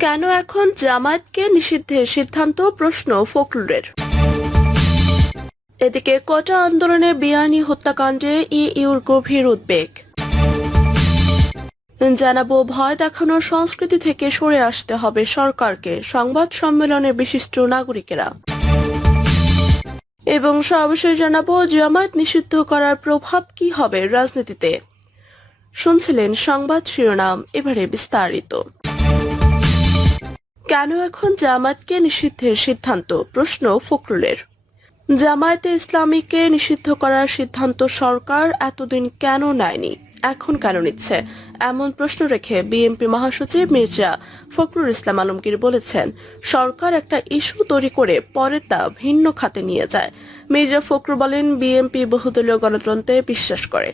কেন এখন জামায়াতকে নিষিদ্ধের সিদ্ধান্ত প্রশ্ন ফখরুলের? এদিকে কোটা আন্দোলনে বিয়ানি হত্যাকাণ্ডে ইইউর গভীর উদ্বেগ। জানাব, ভয় দেখানোর সংস্কৃতি থেকে সরে আসতে হবে সরকারকে, সংবাদ সম্মেলনে বিশিষ্ট নাগরিকেরা। এবং সর্বশেষ জানাব, জামায়াত নিষিদ্ধ করার প্রভাব কি হবে রাজনীতিতে? শুনছিলেন সংবাদ শিরোনাম, এবারে বিস্তারিত। কেন এখন জামায়াতকে নিষিদ্ধের সিদ্ধান্ত? প্রশ্ন ফখরুলের। জামায়াতে ইসলামীকে নিষিদ্ধ করার সিদ্ধান্ত সরকার এতদিন কেন নেয়নি? এখন কেন নিচ্ছে? এমন প্রশ্ন রেখে বিএনপি মহাসচিব মির্জা ফখরুল ইসলাম আলমগীর বলেছেন, সরকার একটা ইস্যু তৈরি করে পরে তা ভিন্ন খাতে নিয়ে যায়। মির্জা ফখরুল বলেন, বিএনপি বহুদলীয় গণতন্ত্রে বিশ্বাস করে।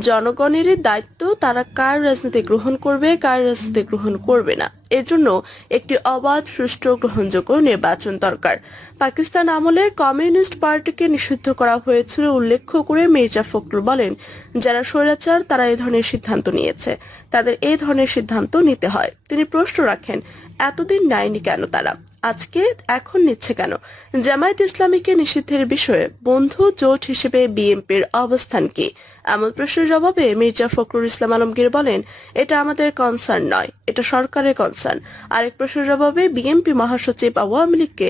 জনগণেরই দায়িত্ব তারা কার রাজনীতি গ্রহণ করবে, কার রাজনীতি গ্রহণ করবে না। এর জন্য একটি অবাধ, সুষ্ঠু, গ্রহণযোগ্য নির্বাচন দরকার। পাকিস্তান আমলে কমিউনিস্ট পার্টিকে নিষিদ্ধ করা হয়েছিল উল্লেখ করে মির্জা ফখরুল বলেন, যারা স্বৈরাচার তারা এ ধরনের সিদ্ধান্ত নিয়েছে। তাদের এই ধরনের সিদ্ধান্ত নিতে হয়। তিনি প্রশ্ন রাখেন এতদিন নেয়নি কেন তারা? আজকে এখন নিচ্ছে কেন? জামায়াত ইসলামীকে নিষিদ্ধের বিষয়ে বন্ধু জোট হিসেবে বিএনপির অবস্থান কি? এমন প্রশ্নের জবাবে মির্জা ফখরুল ইসলাম আলমগীর বলেন, এটা আমাদের কনসার্ন নয়, এটা সরকারের কনসার্ন আরেক প্রশ্নের জবাবে বিএনপি মহাসচিব আওয়ামী লীগকে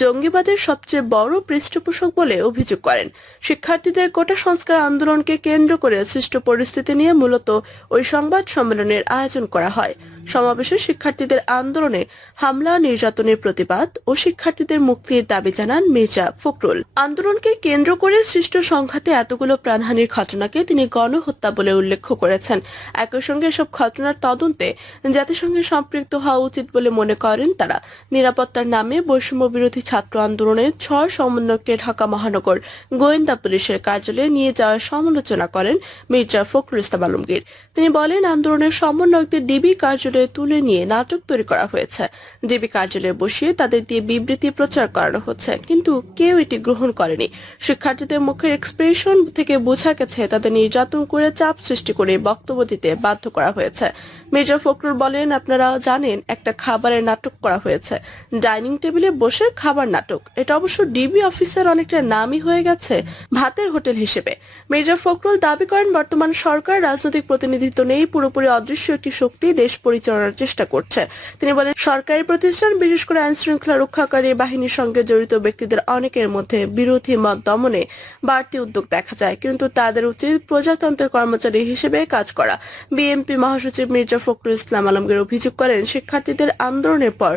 জঙ্গিবাদের সবচেয়ে বড় পৃষ্ঠপোষক বলে অভিযোগ করেন। শিক্ষার্থীদের কোটা সংস্কার আন্দোলনকে কেন্দ্র করে সৃষ্ট পরিস্থিতি নিয়ে মূলত ওই সংবাদ সম্মেলনের আয়োজন করা হয়। সমাবেশে শিক্ষার্থীদের আন্দোলনে হামলা, নির্যাতনের প্রতিবাদ ও শিক্ষার্থীদের মুক্তির দাবি জানান মির্জা ফখরুল। আন্দোলনকে কেন্দ্র করে সৃষ্ট সংঘাতে এতগুলো প্রাণহানির ঘটনাকে তিনি গণহত্যা বলে উল্লেখ করেছেন। একই সঙ্গে এসব ঘটনার তদন্তে জাতিসংঘের সম্পৃক্ত হওয়া উচিত বলে মনে করেন তারা। নিরাপত্তার নামে বৈষম্য বিরোধী ছাত্র আন্দোলনের ছয় সমন্বয়কে ঢাকা মহানগর গোয়েন্দা পুলিশের কার্যালয়ে নিয়ে যাওয়ার সমালোচনা করেন মির্জা ফখরুল ইসলাম আলমগীর। তিনি বলেন, আন্দোলনের সমন্বয়কদের ডিবি কার্যালয়ে তুলে নিয়ে নাটক তৈরি করা হয়েছে। ডিবি কার্যালয়ে বসিয়ে তাদের দিয়ে বিবৃতি প্রচার করানো হচ্ছে। কিন্তু কেউ এটি গ্রহণ করেনি। শিক্ষার্থীদের মুখের এক্সপ্রেশন থেকে বোঝা গেছে, তাদের নির্যাতন করে চাপ সৃষ্টি করে বক্তব্য দিতে বাধ্য করা হয়েছে। মির্জা ফখরুল বলেন, আপনারা জানেন, একটা খাবারের নাটক করা হয়েছে। ডাইনিং টেবিলে বসে খাবার নাটক। এটা অবশ্য ডিবি অফিসের অনেকটা নামই হয়ে গেছে ভাতের হোটেল হিসেবে। মির্জা ফখরুল দাবি করেন, বর্তমান সরকার রাজনৈতিক প্রতিনিধিত্ব নেই। পুরোপুরি অদৃশ্য একটি শক্তি দেশ পরিচালনার চেষ্টা করছে। তিনি বলেন, সরকারি প্রতিষ্ঠান, বিশেষ করে আইন শৃঙ্খলা রক্ষাকারী বাহিনীর সঙ্গে জড়িত ব্যক্তিদের অনেকের মধ্যে বিরোধী মত দমনে বাড়তি উদ্যোগ দেখা যায়, কিন্তু তাদের উচিত প্রজাতন্ত্রের কর্মচারী হিসেবে কাজ করা। বিএনপি মহাসচিব মির্জা ফখরুল ইসলাম আলমগীর অভিযোগ করেন, শিক্ষার্থীদের আন্দোলনের পর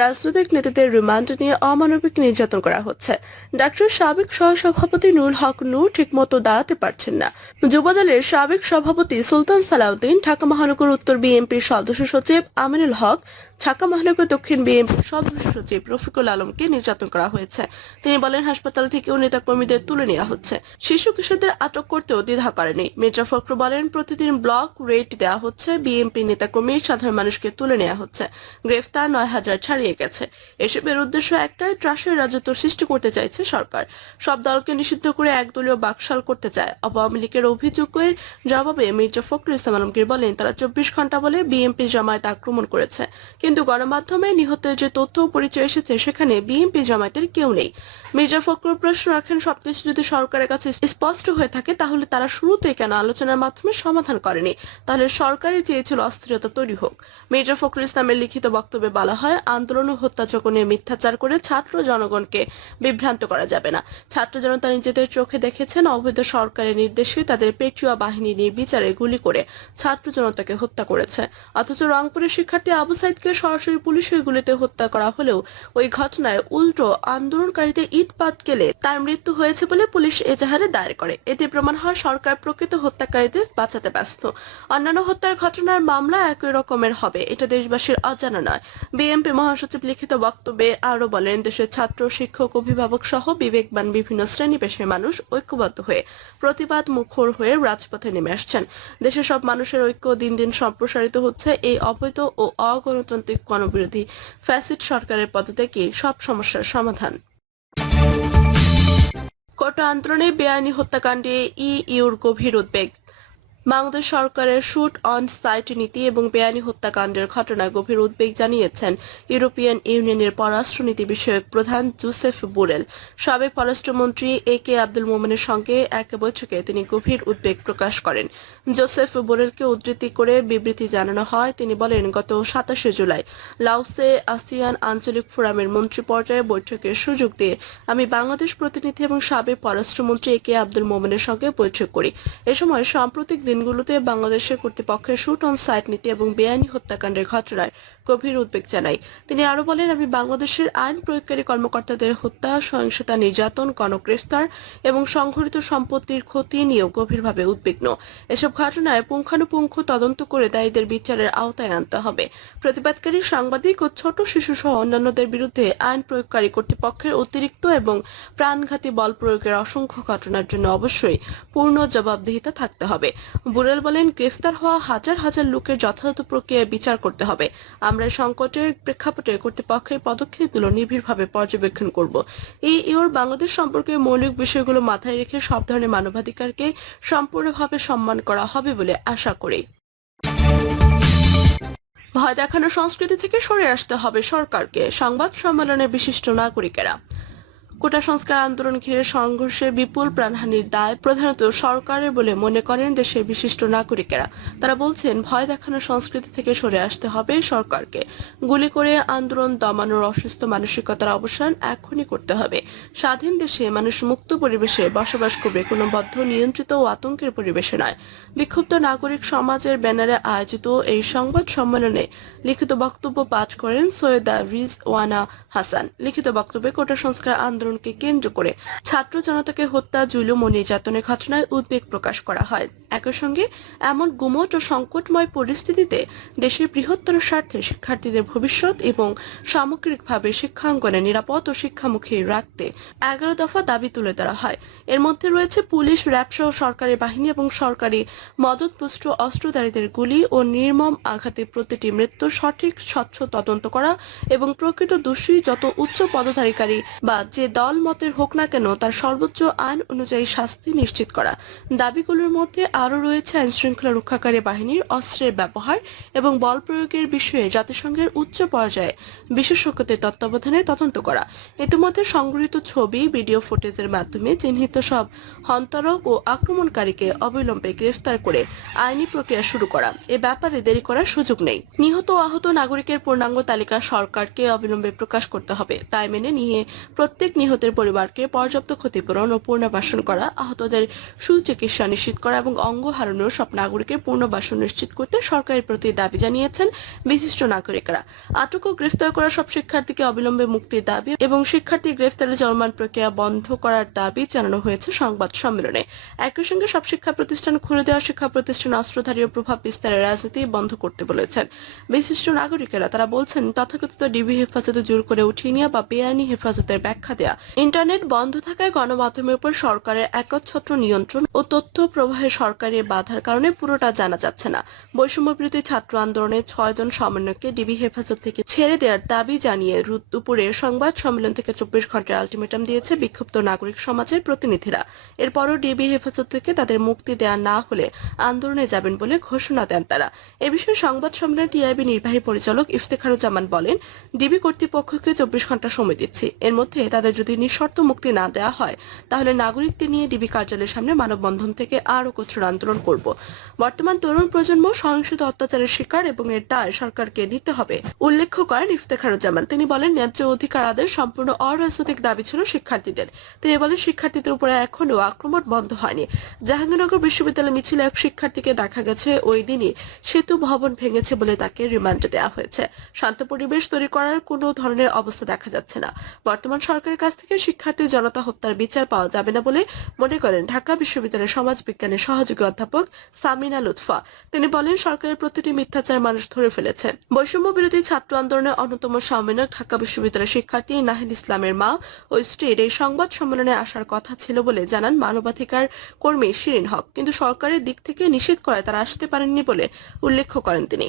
রাজনৈতিক নেতাদের রিমান্ড নিয়ে অমানবিক নির্যাতন করা হচ্ছে। ডাক্তার সাবেক সহসভাপতি নুরুল হক নূর ঠিকমতো দাঁড়াতে পারছেন না। যুবদলের সাবেক সভাপতি সুলতান সালাউদ্দিন ঢাকা মহানগর উত্তর বিএনপির সদস্য সচিব আমিনুল হক ঢাকা মহানগর দক্ষিণ বিএনপির সদস্য সচিব রফিকুল আলমকে নির্যাতন করা হয়েছে। তিনি বলেন, হাসপাতাল থেকেও নেতাকর্মীদের তুলে নেওয়া হচ্ছে। শিশু কিশোরদের আটক করতেও দ্বিধা করেনি। মির্জা ফখরু বলেন, প্রতিদিন ব্লক রেট দেওয়া হচ্ছে, বিএনপি নেতাকর্মী সাধারণ মানুষকে তুলে নেওয়া হচ্ছে। গ্রেফতার নয় হাজার ছাড়িয়ে গেছে। এসবের উদ্দেশ্য একটাই, ত্রাসের রাজত্ব সৃষ্টি করতে চাইছে সরকার। সব দলকে নিষিদ্ধ করে একদলীয় বাকশাল করতে চায়। আওয়ামী লীগের অভিযোগের জবাবে মির্জা ফখরুল ইসলাম আলমগীর বলেন, তারা চব্বিশ ঘণ্টা বলে বিএনপি জামায়াত আক্রমণ করেছে। কিন্তু গণমাধ্যমে নিহতের যে তথ্য পরিচয় এসেছে, সেখানে বিএনপি জামায়াতের কেউ নেই। মির্জা ফখরুল প্রশ্ন রাখেন, সবকিছু যদি সরকারের কাছে স্পষ্ট হয়ে থাকে, তাহলে তারা শুরুতে কেন আলোচনার মাধ্যমে সমাধান করেনি? তাহলে সরকারই চেয়েছিল অস্থিরতা তৈরি হোক। মির্জা ফখরুল ইসলামের লিখিত বক্তব্যে বলা হয়, আন্দোলন ও হত্যাচক নিয়ে মিথ্যাচার করে ছাত্র জনগণকে বিভ্রান্ত করা যাবে না। ছাত্র জনতা নিজেদের চোখে দেখেছেন, অবৈধ সরকারের নির্দেশে তাদের পেটুয়া বাহিনী নিয়ে বিচারে গুলি করে ছাত্র জনতাকে হত্যা করেছে। অথচ রংপুরের শিক্ষার্থী আবু সাইদকে সরাসরি পুলিশের গুলিতে হত্যা করা হলেও ওই ঘটনায় উল্টো আন্দোলনকারীদের ইট পাত গেলে তার মৃত্যু হয়েছে বলে পুলিশ এজাহারে দায়ের করে। এতে প্রমাণ হয় সরকার প্রকৃত হত্যাকারীদের বাঁচাতে ব্যস্ত। অন্যান্য হত্যার ঘটনার মামলা একই রকমের হবে, এটা দেশবাসীর অজানা নয়। বিএনপি মহাসচিব লিখিত বক্তব্যে আরও বলেন, দেশের ছাত্র, শিক্ষক, অভিভাবক সহ বিবেকবান বিভিন্ন শ্রেণি পেশার মানুষ ঐক্যবদ্ধ হয়ে প্রতিবাদ মুখর হয়ে রাজপথে নেমে আসছেন। দেশের সব মানুষের ঐক্য দিন দিন সম্প্রসারিত হচ্ছে। এই অবৈধ ও অগণতান্ত্রিক গণবিরোধী ফ্যাসিড সরকারের পদ থেকে সব সমস্যার সমাধান। কোটা আন্দোলনে বেআইনি হত্যাকাণ্ডে ইইউর গভীর উদ্বেগ। বাংলাদেশ সরকারের শুট অন সাইট নীতি এবং বেআইনি হত্যাকাণ্ডের ঘটনায় গভীর উদ্বেগ জানিয়েছেন ইউরোপিয়ান ইউনিয়নের পররাষ্ট্রনীতি বিষয়ক প্রধান জোসেফ বুরেল। সাবেক পররাষ্ট্রমন্ত্রী এ কে আব্দুল মোমেনের সঙ্গে এক বৈঠকে তিনি গভীর উদ্বেগ প্রকাশ করেন। জোসেফ বুরেলকে উদ্ধৃতি করে বিবৃতি জানানো হয়। তিনি বলেন, গত সাতাশে জুলাই লাওসে আসিয়ান আঞ্চলিক ফোরামের মন্ত্রী পর্যায়ে বৈঠকের সুযোগ দিয়ে আমি বাংলাদেশ প্রতিনিধি এবং সাবেক পররাষ্ট্রমন্ত্রী এ কে আব্দুল মোমেনের সঙ্গে বৈঠক করি। এ সময় সাম্প্রতিক দিনগুলোতে বাংলাদেশের কর্তৃপক্ষের শুট অন সাইট নীতি এবং বেআইনি হত্যাকাণ্ডের ঘটনায় গভীর উদ্বেগ জানাই। তিনি আরও বলেন, আমি বাংলাদেশের আইন প্রয়োগকারী কর্মকর্তাদের হত্যা, সহিংসতা, নির্যাতন, গণগ্রেফতার এবং সংঘটিত সম্পত্তির ক্ষতি নিয়েও গভীরভাবে উদ্বিগ্ন। এসব ঘটনায় পুঙ্খানুপুঙ্খ তদন্ত করে দায়ীদের বিচারের আওতায় আনতে হবে। প্রতিবাদকারী সাংবাদিক ও ছোট শিশু সহ অন্যান্যদের বিরুদ্ধে আইন প্রয়োগকারী কর্তৃপক্ষের অতিরিক্ত এবং প্রাণঘাতী বল প্রয়োগের অসংখ্য ঘটনার জন্য অবশ্যই পূর্ণ জবাবদিহিতা থাকতে হবে। বুরেল বলেন, গ্রেফতার হওয়া হাজার হাজার লোকের যথাযথ প্রক্রিয়ায় বিচার করতে হবে। আমরা সংকটের প্রেক্ষাপটে কর্তৃপক্ষের পদক্ষেপগুলো নিবিড়ভাবে পর্যবেক্ষণ করব। এই ইউর বাংলাদেশ সম্পর্কে মৌলিক বিষয়গুলো মাথায় রেখে সব ধরনের মানবাধিকারকে সম্পূর্ণভাবে সম্মান করা হবে বলে আশা করি। ভয় দেখানো সংস্কৃতি থেকে সরে আসতে হবে সরকারকে। সংবাদ সম্মেলনে বিশিষ্ট নাগরিকেরা। কোটা সংস্কার আন্দোলন ঘিরে সংঘর্ষে বিপুল প্রাণহানির দায় প্রধানত সরকারের বলে মনে করেন দেশের বিশিষ্ট নাগরিকেরা। তারা বলছেন, ভয় দেখানো সংস্কৃতি থেকে সরে আসতে হবে সরকারকে। গুলি করে আন্দোলন দমানোর অসুস্থ মানসিকতার অবসান এখনই করতে হবে। স্বাধীন দেশে মানুষ মুক্ত পরিবেশে বসবাস করবে কোনো বদ্ধ, নিয়ন্ত্রিত ও আতঙ্কের পরিবেশে নয়। বিক্ষুব্ধ নাগরিক সমাজের ব্যানারে আয়োজিত এই সংবাদ সম্মেলনে লিখিত বক্তব্য পাঠ করেন সৈয়দা রিজ ওয়ানা হাসান। লিখিত বক্তব্যে কোটা সংস্কার আন্দোলনকে কেন্দ্র করে ছাত্র জনতাকে হত্যা, জুলুম ও নির্যাতনের ঘটনায় উদ্বেগ প্রকাশ করা হয়। একই সঙ্গে এমন গুমট ও সংকটময় পরিস্থিতিতে দেশের বৃহত্তর স্বার্থে শিক্ষার্থীদের ভবিষ্যৎ এবং সামগ্রিকভাবে শিক্ষাঙ্গনে নিরাপদ ও শিক্ষামুখী রাখতে এগারো দফা দাবি তুলে ধরা হয়। এর মধ্যে রয়েছে পুলিশ র্যাব সহ সরকারি বাহিনী এবং সরকারি মদতপুষ্ট অস্ত্রধারীদের গুলি ও নির্মম আঘাতে প্রতিটি মৃত্যু সঠিক স্বচ্ছ তদন্ত করা এবং প্রকৃত দোষী যত উচ্চ পদধারীকারী বা যে দল মতের হোক না কেন, তার সর্বোচ্চ আইন অনুযায়ী শাস্তি নিশ্চিত করা। দাবিগুলোর মধ্যে আরও রয়েছে আইন শৃঙ্খলা রক্ষাকারী বাহিনীর অস্ত্রের ব্যবহার এবং বল প্রয়োগের বিষয়ে জাতিসংঘের উচ্চ পর্যায়ে বিশেষজ্ঞদের তত্ত্বাবধানে তদন্ত করা। ইতিমধ্যে সংগৃহীত ছবি, ভিডিও ফুটেজের মাধ্যমে চিহ্নিত সব হন্তরক ও আক্রমণকারীকে অবিলম্বে গ্রেফতার করে আইনি প্রক্রিয়া শুরু করা। এ ব্যাপারে দেরি করার সুযোগ নেই। নিহত ও আহত নাগরিকের পূর্ণাঙ্গ তালিকা সরকারকে অবিলম্বে প্রকাশ করতে হবে। তাই মেনে নিয়ে প্রত্যেক নিহতের পরিবারকে পর্যাপ্ত ক্ষতিপূরণ ও পুনর্বাসন করা, আহতদের সুচিকিৎসা নিশ্চিত করা এবং অঙ্গ হারানোর সব নাগরিকের পুনর্বাসন নিশ্চিত করতে সরকারের প্রতি দাবি জানিয়েছেন বিশিষ্ট নাগরিকরা। আটক ও গ্রেফতার করা সব শিক্ষার্থীকে অবিলম্বে মুক্তির দাবি এবং শিক্ষার্থী গ্রেফতারের চলমান প্রক্রিয়া বন্ধ করার দাবি জানানো হয়েছে সংবাদ সম্মেলনে। একই সঙ্গে সব শিক্ষা প্রতিষ্ঠান খুলে দেওয়া, শিক্ষা প্রতিষ্ঠান অস্ত্রধারী ও প্রভাব বিস্তারের রাজনীতি বন্ধ করতে বলেছেন। বিশিষ্ট নাগরিকেরা, তারা বলছেন, তথাকথিত ডিবি হেফাজতে জোর করে উঠিয়ে নেওয়া বা বেআইনি হেফাজতের ব্যাখ্যা দেয়া ইন্টারনেট বন্ধ থাকায় গণমাধ্যমের উপর সরকারের একচ্ছত্র নিয়ন্ত্রণ ও তথ্য প্রবাহে সরকারি বাধার কারণে পুরোটা জানা যাচ্ছে না। বৈষম্য বিরোধী ছাত্র আন্দোলনে ছয়জন সমন্বয়কে ডিবি হেফাজত থেকে ছেড়ে দেওয়ার দাবি জানিয়ে দুপুরে সংবাদ সম্মেলন থেকে চব্বিশ ঘণ্টার আলটিমেটাম দিয়েছে বিক্ষুব্ধ নাগরিক সমাজের প্রতিনিধিরা। এরপরও ডিবি হেফাজত থেকে তাদের মুক্তি দেওয়া না হলে আন্দোলনে যাবেন বলে ঘোষণা দেন তারা। এ বিষয়ে সংবাদ সম্মেলনে টিআইবি নির্বাহী পরিচালক ইফতেখারুজ্জামান বলেন, ডিবি কর্তৃপক্ষকে চব্বিশ ঘণ্টা সময় দিচ্ছি। এর মধ্যে তাদের যদি নিঃশর্ত মুক্তি না দেওয়া হয়, তাহলে নাগরিকদের নিয়ে ডিবি কার্যালয়ের সামনে মানববন্ধন থেকে আরও কঠোর আন্দোলন করব। বর্তমান তরুণ প্রজন্ম সহিংসত অত্যাচারের শিকার এবং এর দায় সরকারকে নিতে হবে। উল্লেখ করেন ইফতেখারুজ্জামান। তিনি বলেন, ন্যায্য অধিকার আদায় সম্পূর্ণ অরাজনৈতিক দাবি ছিল শিক্ষার্থীদের। তিনি বলেন, শিক্ষার্থীদের উপরে এখনও আক্রমণ বন্ধ হয়নি। জাহাঙ্গীরনগর বিশ্ববিদ্যালয় মিছিলে এক শিক্ষার্থীকে দেখা গেছে, ওই দিনই সেতু ভবন ভেঙেছে বলে তাকে রিমান্ডে দেওয়া হয়েছে। শান্ত পরিবেশ তৈরি করার কোনো ধরনের অবস্থা দেখা যাচ্ছে না। বর্তমান সরকারের কাছ থেকে শিক্ষার্থী জনতা হত্যার বিচার পাওয়া যাবে না বলে মনে করেন ঢাকা বিশ্ববিদ্যালয়ের সমাজ বিজ্ঞানের সহযোগী অধ্যাপক সামিনা লুৎফা। তিনি বলেন, সরকারের প্রতিটি মিথ্যাচার মানুষ ধরে ফেলেছে। বৈষম্য বিরোধী ছাত্র আন্দোলনের অন্যতম সম্মেলক ঢাকা বিশ্ববিদ্যালয়ের শিক্ষার্থী নাহিদ ইসলামের মা ও স্ত্রীর এই সংবাদ সম্মেলনে আসার কথা ছিল বলে জানান মানবাধিকার কর্মী শিরিন হক। কিন্তু সরকারের দিক থেকে নিষেধ করায় তারা আসতে পারেননি বলে উল্লেখ করেন তিনি।